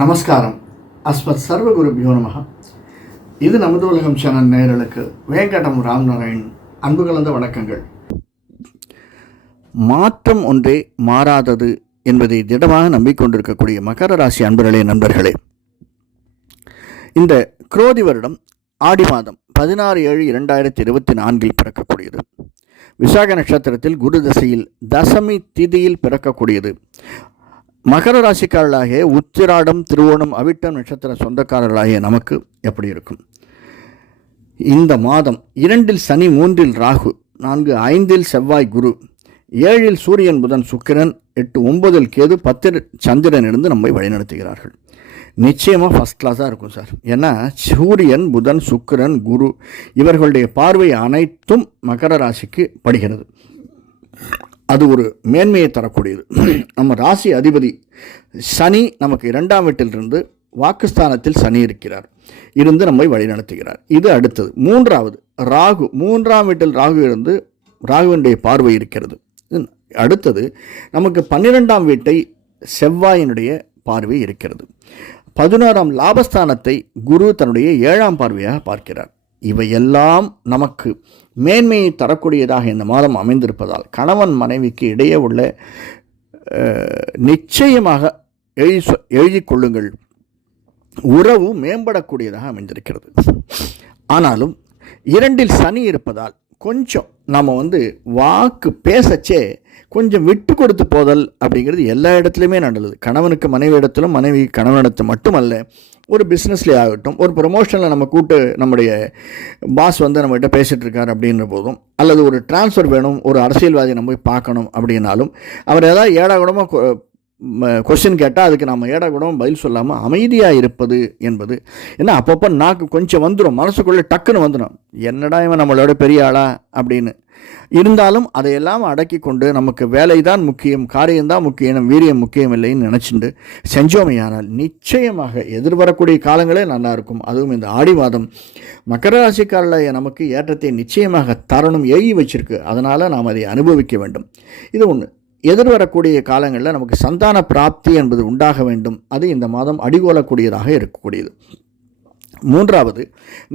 நமஸ்காரம். அஸ்மத் சர்வகுருபியோ நமக இது நமது உலகம் சேனல் நேயர்களுக்கு வேங்கடம் ராம்நாராயண் அன்பு கலந்த வணக்கங்கள். மாற்றம் ஒன்றே மாறாதது என்பதை திடமாக நம்பிக்கொண்டிருக்கக்கூடிய மகர ராசி அன்பர்களே நண்பர்களே. இந்த குரோதி வருடம் ஆடி மாதம் பதினாறு ஏழு இரண்டாயிரத்தி இருபத்தி நான்கில் பிறக்கக்கூடியது. விசாக நட்சத்திரத்தில் குரு தசையில் தசமி திதியில் பிறக்கக்கூடியது. மகர ராசிக்காரர்களாகிய உத்திராடம் திருவோணம் அவிட்டம் நட்சத்திர சொந்தக்காரர்களாகிய நமக்கு எப்படி இருக்கும்? இந்த மாதம் இரண்டில் சனி மூன்றில் ராகு நான்கு ஐந்தில் செவ்வாய் குரு ஏழில் சூரியன் புதன் சுக்கிரன் எட்டு ஒன்பதில் கேது பத்தில் சந்திரன் இருந்து நம்மை வழிநடத்துகிறார்கள். நிச்சயமாக ஃபஸ்ட் கிளாஸாக இருக்கும் சார். ஏன்னா சூரியன் புதன் சுக்கிரன் குரு இவர்களுடைய பார்வை அனைத்தும் மகர ராசிக்கு படுகிறது. அது ஒரு மேன்மையை தரக்கூடியது. நம்ம ராசி அதிபதி சனி நமக்கு இரண்டாம் வீட்டிலிருந்து வாக்குஸ்தானத்தில் சனி இருக்கிறார். இருந்து நம்மை வழிநடத்துகிறார். இது அடுத்தது. மூன்றாவது ராகு. மூன்றாம் வீட்டில் ராகு இருந்து ராகுவினுடைய பார்வை இருக்கிறது. அடுத்தது நமக்கு பன்னிரெண்டாம் வீட்டை செவ்வாயினுடைய பார்வை இருக்கிறது. பதினோராம் லாபஸ்தானத்தை குரு தன்னுடைய ஏழாம் பார்வையாக பார்க்கிறார். இவையெல்லாம் நமக்கு மேன்மையை தரக்கூடியதாக இந்த மாதம் அமைந்திருப்பதால் கணவன் மனைவிக்கு இடையே உள்ள நிச்சயமாக எழுதி சொ- எழுதிக் கொள்ளுங்கள். உறவு மேம்படக்கூடியதாக அமைந்திருக்கிறது. ஆனாலும் இரண்டில் சனி இருப்பதால் கொஞ்சம் நாம் வந்து வாக்கு பேசச்சே கொஞ்சம் விட்டு கொடுத்து போதல் அப்படிங்கிறது எல்லா இடத்துலையுமே நல்லது கணவனுக்கு மனைவி இடத்திலும் மனைவி கணவனிடத்தில் மட்டுமல்ல ஒரு பிஸ்னஸ்லேயே ஆகட்டும் ஒரு ப்ரொமோஷனில் நம்ம கூட்டு நம்முடைய பாஸ் வந்து நம்மகிட்ட பேசிகிட்டு இருக்கார் அப்படின்ற போதும் அல்லது ஒரு டிரான்ஸ்ஃபர் வேணும் ஒரு அரசியல்வாதி நம்ம போய் பார்க்கணும் அப்படின்னாலும் அவர் ஏதாவது ஏடாகுடமாக கொஸ்டின் கேட்டால் அதுக்கு நம்ம ஏடா கூட பதில் சொல்லாமல் அமைதியாக இருப்பது என்பது. ஏன்னா அப்பப்போ நாக்கு கொஞ்சம் வந்துடும் மனசுக்குள்ளே டக்குன்னு வந்துடும் என்னடா இவன் நம்மளோட பெரிய ஆளா அப்படின்னு. இருந்தாலும் அதையெல்லாம் அடக்கி கொண்டு நமக்கு வேலை தான் முக்கியம் காரியம்தான் முக்கியம் வீரியம் முக்கியம் இல்லைன்னு நினச்சிண்டு செஞ்சோமையானால் நிச்சயமாக எதிர்வரக்கூடிய காலங்களே நல்லாயிருக்கும் அதுவும் இந்த ஆடி மாதம் மகர ராசிக்காரில் நமக்கு ஏற்றத்தை நிச்சயமாக தரணும் எழுதி வச்சிருக்கு. அதனால் நாம் அதை அனுபவிக்க வேண்டும். இது ஒன்று எதிர்வரக்கூடிய காலங்களில் நமக்கு சந்தான பிராப்தி என்பது உண்டாக வேண்டும். அது இந்த மாதம் அடிகோலக்கூடியதாக இருக்கக்கூடியது. மூன்றாவது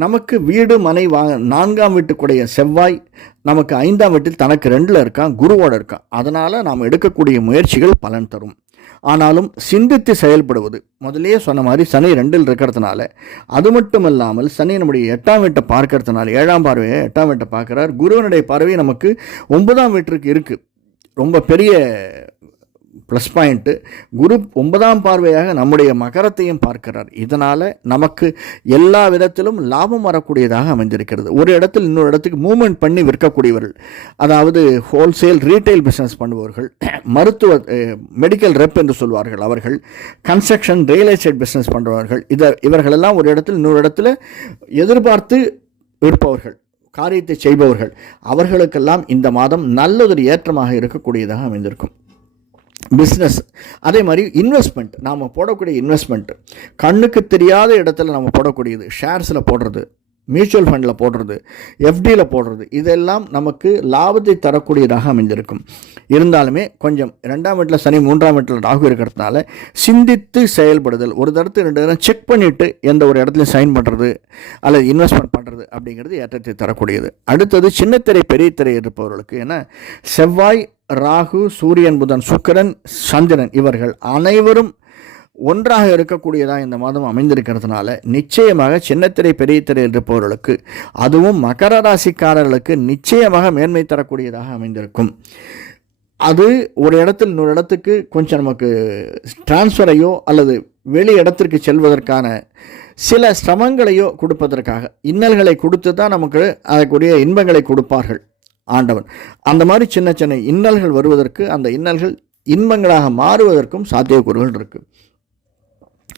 நமக்கு வீடு மனை வா நான்காம் வீட்டுக்குடைய செவ்வாய் நமக்கு ஐந்தாம் வீட்டில் தனக்கு ரெண்டில் இருக்கான் குருவோடு இருக்கான் அதனால் நாம் எடுக்கக்கூடிய முயற்சிகள் பலன் தரும். ஆனாலும் சிந்தித்து செயல்படுவது முதலே சொன்ன மாதிரி சனி ரெண்டில் இருக்கிறதுனால அது மட்டும் இல்லாமல் சனி நம்முடைய எட்டாம் வீட்டை பார்க்கறதுனால ஏழாம் பார்வையை எட்டாம் வீட்டை பார்க்குறார். குருவனுடைய பார்வை நமக்கு ஒன்பதாம் வீட்டிற்கு இருக்குது ரொம்ப பெரிய ப்ளஸ் பாயிண்ட்டு குரு ஒன்பதாம் பார்வையாக நம்முடைய மகரத்தையும் பார்க்கிறார். இதனால் நமக்கு எல்லா விதத்திலும் லாபம் வரக்கூடியதாக அமைந்திருக்கிறது. ஒரு இடத்தில் இன்னொரு இடத்துக்கு மூவ்மெண்ட் பண்ணி விற்கக்கூடியவர்கள் அதாவது ஹோல்சேல் ரீட்டைல் பிஸ்னஸ் பண்ணுபவர்கள் மருத்துவ மெடிக்கல் ரெப் என்று சொல்வார்கள் அவர்கள் கன்ஸ்ட்ரக்ஷன் ரியல் எஸ்டேட் பிஸ்னஸ் பண்ணுறவர்கள் இதை இவர்களெல்லாம் ஒரு இடத்தில் இன்னொரு இடத்துல எதிர்பார்த்து இருப்பவர்கள் காரியத்தை செய்பவர்கள் அவர்களுக்கெல்லாம் இந்த மாதம் நல்லதொரு ஏற்றமாக இருக்கக்கூடியதாக அமைந்திருக்கும். பிஸ்னஸ் அதே மாதிரி இன்வெஸ்ட்மெண்ட் நாம் போடக்கூடிய இன்வெஸ்ட்மெண்ட் கண்ணுக்கு தெரியாத இடத்துல நம்ம போடக்கூடியது ஷேர்ஸில் போடுறது மியூச்சுவல் ஃபண்டில் போடுறது எஃப்டியில் போடுறது இதெல்லாம் நமக்கு லாபத்தை தரக்கூடியதாக அமைந்திருக்கும். இருந்தாலுமே கொஞ்சம் ரெண்டாம் வீட்டில் சனி மூன்றாம் வீட்டில் ராகு இருக்கிறதுனால சிந்தித்து செயல்படுதல் ஒரு தரத்து ரெண்டு தடவை செக் பண்ணிவிட்டு எந்த ஒரு இடத்துலையும் சைன் பண்ணுறது அல்லது இன்வெஸ்ட்மெண்ட் பண்ணுறது அப்படிங்கிறது ஏற்றத்தை தரக்கூடியது. அடுத்தது சின்னத்திரை பெரிய திரை இருப்பவர்களுக்கு ஏன்னா செவ்வாய் ராகு சூரியன் புதன் சுக்கரன் சந்திரன் இவர்கள் அனைவரும் ஒன்றாக இருக்கக்கூடியதாக இந்த மாதம் அமைந்திருக்கிறதுனால நிச்சயமாக சின்னத்திரை பெரிய திரை இருப்பவர்களுக்கு அதுவும் மகர ராசிக்காரர்களுக்கு நிச்சயமாக மேன்மை தரக்கூடியதாக அமைந்திருக்கும். அது ஒரு இடத்தில் இன்னொரு இடத்துக்கு கொஞ்சம் நமக்கு டிரான்ஸ்ஃபரையோ அல்லது வெளி இடத்திற்கு செல்வதற்கான சில சிரமங்களையோ கொடுப்பதற்காக இன்னல்களை கொடுத்து தான் நமக்கு அதற்குரிய இன்பங்களை கொடுப்பார்கள் ஆண்டவன் அந்த மாதிரி சின்ன சின்ன இன்னல்கள் வருவதற்கு அந்த இன்னல்கள் இன்பங்களாக மாறுவதற்கும் சாத்தியக்கூறுகள் இருக்குது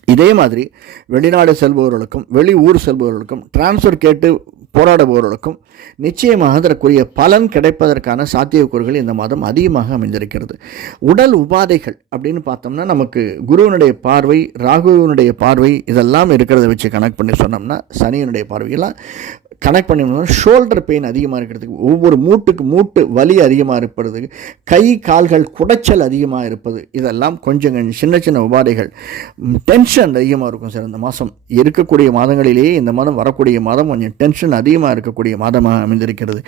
இதே மாதிரி வெளிநாடு செல்பவர்களுக்கும் வெளி ஊர் செல்பவர்களுக்கும் டிரான்ஸ்ஃபர் கேட்டு போராடுபவர்களுக்கும் நிச்சயமாக அதற்குரிய பலன் கிடைப்பதற்கான சாத்தியக்கூறுகள் இந்த மாதம் அதிகமாக அமைந்திருக்கிறது. உடல் உபாதைகள் அப்படின்னு பார்த்தோம்னா நமக்கு குருவினுடைய பார்வை ராகுவினுடைய பார்வை இதெல்லாம் இருக்கிறத வச்சு கனெக்ட் பண்ணி சொன்னோம்னா சனியினுடைய பார்வையெல்லாம் கனெக்ட் பண்ணிணோம்னா ஷோல்டர் பெயின் அதிகமாக இருக்கிறதுக்கு ஒவ்வொரு மூட்டுக்கு மூட்டு வலி அதிகமாக இருப்பதுக்கு கை கால்கள் குடைச்சல் அதிகமாக இருப்பது இதெல்லாம் கொஞ்சம் கொஞ்சம் சின்ன சின்ன உபாதைகள். டென்ஷன் அதிகமாக இருக்கும் சார் இந்த மாதம். இருக்கக்கூடிய மாதங்களிலேயே இந்த மாதம் வரக்கூடிய மாதம் கொஞ்சம் டென்ஷன் அதிகமாக இருக்கக்கூடிய மாதமாக அமைந்திருக்கிறது.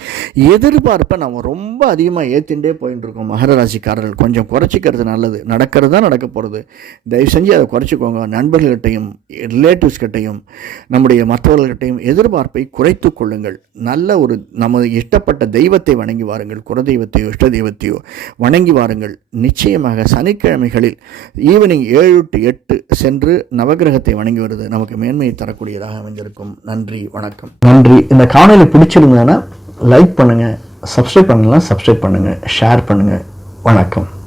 எதிர்பார்ப்பை நம்ம ரொம்ப அதிகமாக ஏற்றிண்டே போயிட்டு இருக்கோம். மகர ராசிக்காரர்கள் கொஞ்சம் குறைச்சிக்கிறது நல்லது. நடக்கிறது தான் நடக்க போகிறது தயவு செஞ்சு அதை குறைச்சிக்கோங்க. நண்பர்கள்கிட்டையும் ரிலேட்டிவ்ஸ் கிட்டையும் நம்முடைய மற்றவர்கள்கிட்டையும் எதிர்பார்ப்பை குறை கொள்ளுங்கள் நல்ல ஒரு நமது இஷ்டப்பட்ட தெய்வத்தை வணங்கி வாருங்கள். குலதெய்வத்தையோ இஷ்ட தெய்வத்தையோ வணங்கி வாருங்கள். நிச்சயமாக சனிக்கிழமைகளில் ஈவினிங் ஏழு டு எட்டு சென்று நவகிரகத்தை வணங்கி வருது நமக்கு மேன்மையை தரக்கூடியதாக அமைந்திருக்கும். நன்றி வணக்கம். நன்றி. இந்த காணொலி பிடிச்சிருந்ததுன்னா லைக் பண்ணுங்கள் சப்ஸ்கிரைப் பண்ணலாம் சப்ஸ்கிரைப் பண்ணுங்கள் ஷேர் பண்ணுங்கள் வணக்கம்.